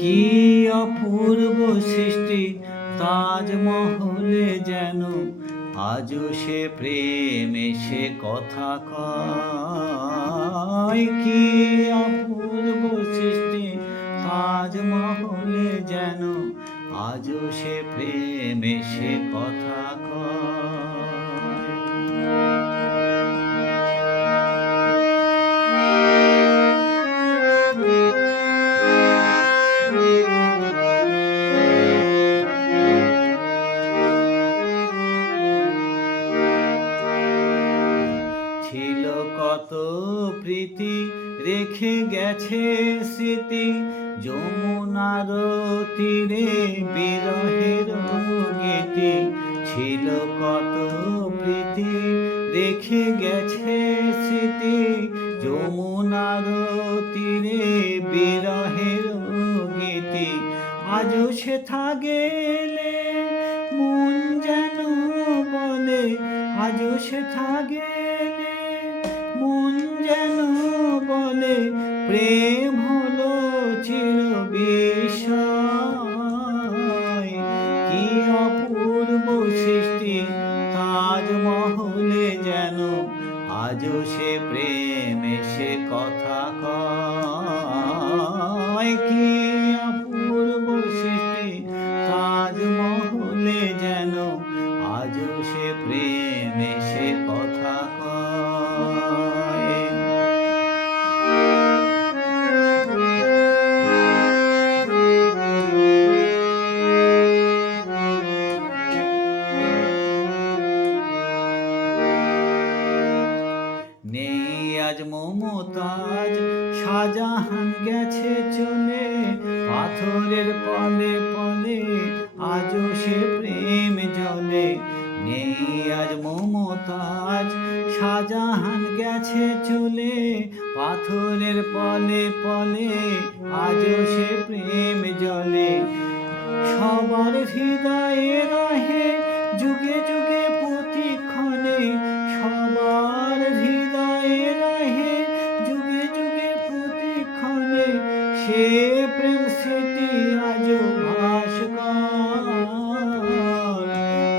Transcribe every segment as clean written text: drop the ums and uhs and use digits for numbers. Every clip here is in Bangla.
কি অপূর্ব সৃষ্টি তাজমহলে যেন আজও সে প্রেম এসে কথা কয়। কি অপূর্ব সৃষ্টি তাজমহলে যেন আজও সে প্রেম এসে কথা ছিল কত প্রীতি রেখে গেছে স্মৃতি যমুনার তীরে বিরহের গীতি। ছিল কত প্রীতি রেখে গেছে স্মৃতি যমুনার তীরে বিরহের গীতি। আজও সেথা গেলে মন যেন বলে, আজও সেথা গেলে মন যেন বলে, প্রেম হলো চির বিষয়। কি অপূর্ব সৃষ্টি তাজমহলে যেন আজও সে প্রেম এসে কথা কয়। কি অপূর্ব সৃষ্টি তাজমহলে যেন আজও সে প্রেম এসে কথা কয়। নেই আজ মমতাজ, শাহজাহান গেছে চলে, পাথরের পলে পলে আজও সে প্রেম জ্বলে। নেই আজ মমতাজ, শাহজাহান গেছে চলে, পাথরের পলে পলে আজও সে প্রেম জ্বলে। সবার হৃদয়ে রহে যুগে যুগে প্রতিক্ষণে, সবার হৃদয়ে রহে যুগে যুগে প্রতিক্ষণে, সে প্রেম স্মৃতি আজও ভাস্কর।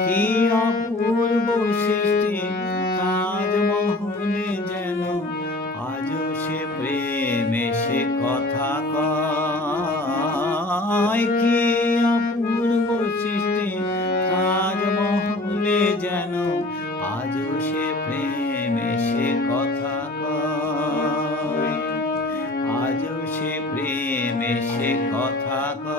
কি অপূর্ব সৃষ্টি তাজমহলে যেন আজও সে প্রেম এসে কথা কয়। কি অপূর্ব সৃষ্টি তাজমহলে যেন আজও সে প্রেম এসে কথা কয়। আজও সে প্রেম এসে কথা কয়।